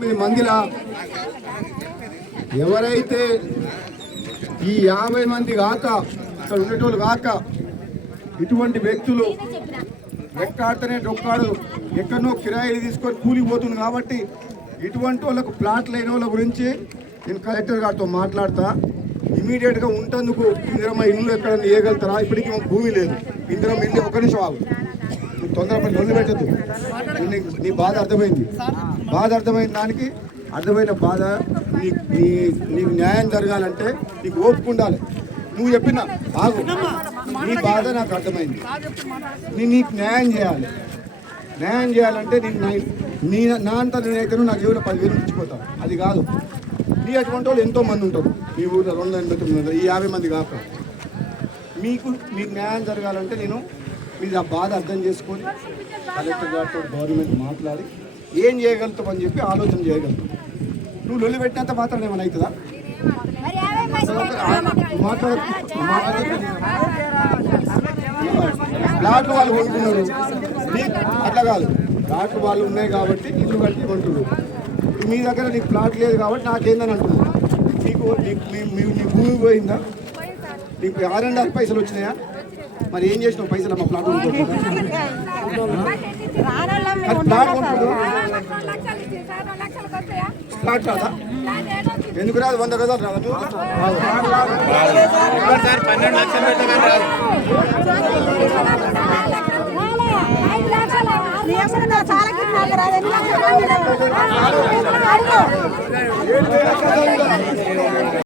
తొమ్మిది మందిలా? ఎవరైతే ఈ యాభై మంది కాక ఇక్కడ ఉండేటోళ్ళు కాక ఇటువంటి వ్యక్తులు రెక్కాడితేనే డొక్కాడు ఎక్కడనో కిరాయిలు తీసుకొని కూలిపోతుంది కాబట్టి ఇటువంటి వాళ్ళకు ప్లాట్ లేని వాళ్ళ గురించి నేను కలెక్టర్ గారితో మాట్లాడతా. ఇమీడియట్గా ఉంటందుకు ఇందిరమ్మ ఇల్లు ఎక్కడ ఇవ్వగలుగుతారా ఇప్పటికీ భూమి లేదు. ఇందిరమ్మ ఇల్లు ఒక నిమిషం ఆగు. నువ్వు తొందరపడి నొల్లి పెట్టద్దు. నీ నీ బాధ అర్థమైంది. బాధ అర్థమైన దానికి అర్థమైన బాధ నీ నీ నీకు న్యాయం జరగాలంటే నీకు ఓపిక ఉండాలి. నువ్వు చెప్పిన ఆగు. నీ బాధ నాకు అర్థమైంది. నేను నీకు న్యాయం చేయాలి. న్యాయం చేయాలంటే నేను నీ నా అంత నేనైతే నా ఎవరో పదివేలు ఇచ్చిపోతాను అది కాదు. నీ అటువంటి వాళ్ళు ఎంతో మంది ఉంటారు. మీ ఊళ్ళో రెండు ఎనభై తొమ్మిది వందలు ఈ యాభై మంది కాక. మీకు మీకు న్యాయం జరగాలంటే నేను మీరు ఆ బాధ అర్థం చేసుకొని కలెక్టర్ గారితో గవర్నమెంట్ మాట్లాడి ఏం చేయగలుగుతాం అని చెప్పి ఆలోచన చేయగలుగుతాం. నువ్వు లొల్లి పెట్టినంత మాత్రం ఏమైనా అవుతుందా? మాట్లాడ ప్లాట్లు వాళ్ళు కొనుక్కున్నారు. అట్లా కాదు. ప్లాట్లు వాళ్ళు ఉన్నాయి కాబట్టి ఇల్లు కట్టి కొంటున్నారు. మీ దగ్గర నీకు ప్లాట్ లేదు కాబట్టి నాకేందని అంటున్నారు. నీకు నీకు మీ- భూమి పోయిందా? నీకు ఆరు అండ్ ఆరు పైసలు వచ్చినాయా? మరి ఏం చేసినావు? పైసలు అమ్మ ప్లాట్ ప్లాట్ రాదా ఎందుకు రాదు? వంద గదాలు రాదు సార్ పన్నెండు లక్షలు పెట్టగానే రాదు.